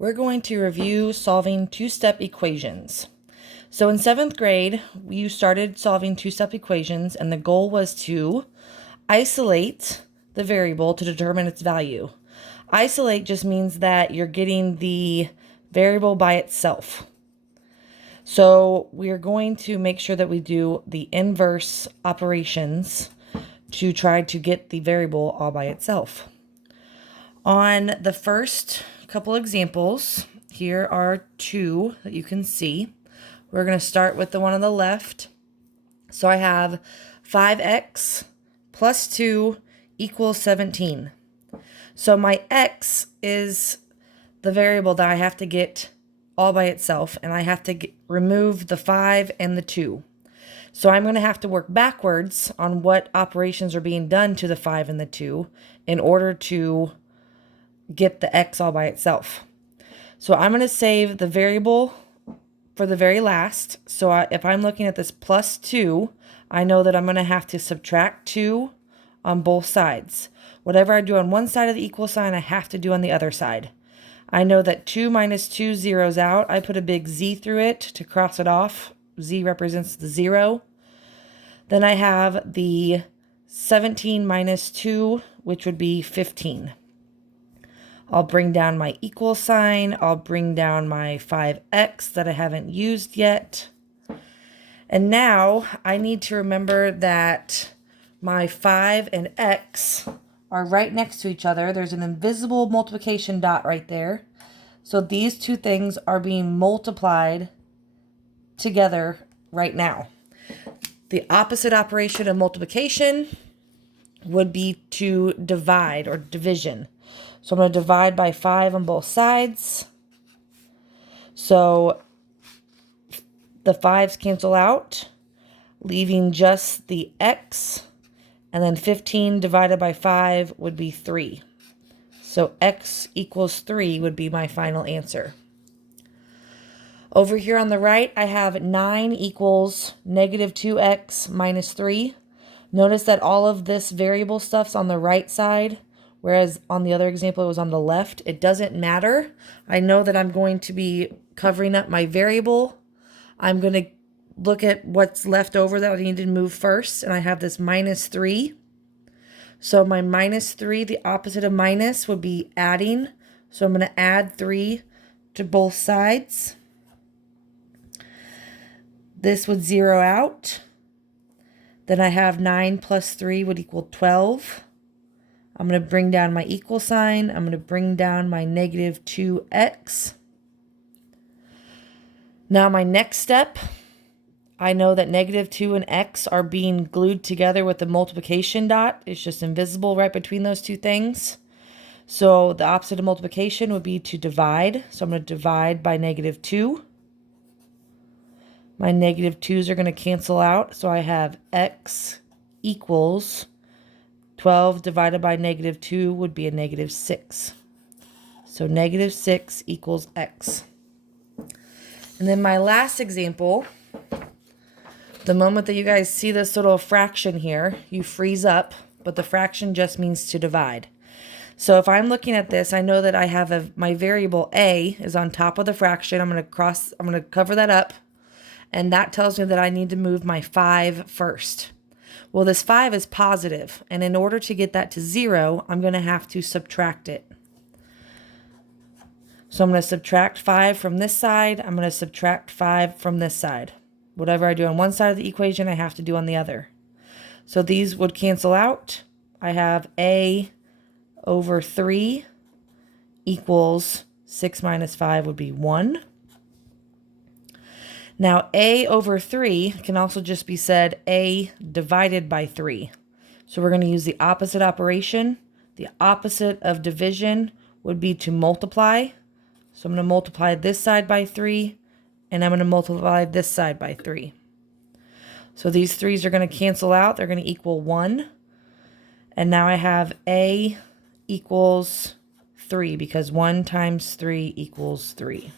we're going to review solving two-step equations. So in 7th grade, you started solving two-step equations, and the goal was to isolate the variable to determine its value. Isolate just means that you're getting the variable by itself. So we're going to make sure that we do the inverse operations to try to get the variable all by itself. On the first couple examples, here are two that you can see. We're going to start with the one on the left. So I have 5x plus 2 equals 17. So my x is the variable that I have to get all by itself, and I have to remove the 5 and the 2. So I'm going to have to work backwards on what operations are being done to the 5 and the 2 in order to get the x all by itself. So I'm going to save the variable for the very last. So if I'm looking at this plus 2, I know that I'm going to have to subtract 2 on both sides. Whatever I do on one side of the equal sign, I have to do on the other side. I know that 2 minus 2 zeroes out. I put a big Z through it to cross it off. Z represents the 0. Then I have the 17 minus 2, which would be 15. I'll bring down my equal sign. I'll bring down my 5x that I haven't used yet. And now I need to remember that my 5 and x are right next to each other. There's an invisible multiplication dot right there. So these two things are being multiplied together right now. The opposite operation of multiplication would be to divide or division. So I'm going to divide by 5 on both sides. So the 5s cancel out, leaving just the x. And then 15 divided by 5 would be 3. So x equals 3 would be my final answer. Over here on the right, I have 9 equals negative 2x minus 3. Notice that all of this variable stuff's on the right side, whereas on the other example, it was on the left. It doesn't matter. I know that I'm going to be covering up my variable. I'm going to look at what's left over that I need to move first, and I have this minus 3. So my minus 3, the opposite of minus, would be adding. So I'm going to add 3 to both sides. This would zero out. Then I have 9 plus 3 would equal 12. I'm going to bring down my equal sign. I'm going to bring down my negative 2x. Now my next step, I know that negative 2 and x are being glued together with the multiplication dot. It's just invisible right between those two things. So the opposite of multiplication would be to divide. So I'm going to divide by negative 2. My negative 2's are going to cancel out. So I have x equals 12 divided by negative 2 would be a negative 6. So negative 6 equals x. And then my last example, the moment that you guys see this little fraction here, you freeze up, but the fraction just means to divide. So if I'm looking at this, I know that I have my variable a is on top of the fraction. I'm going to cover that up, and that tells me that I need to move my 5 first. Well, this 5 is positive, and in order to get that to 0, I'm going to have to subtract it. So I'm going to subtract 5 from this side. I'm going to subtract 5 from this side. Whatever I do on one side of the equation, I have to do on the other. So these would cancel out. I have a over 3 equals 6 minus 5 would be 1. Now, a over 3 can also just be said a divided by 3. So we're going to use the opposite operation. The opposite of division would be to multiply. So I'm going to multiply this side by 3, and I'm going to multiply this side by 3. So these 3's are going to cancel out. They're going to equal 1. And now I have a equals 3 because 1 times 3 equals 3.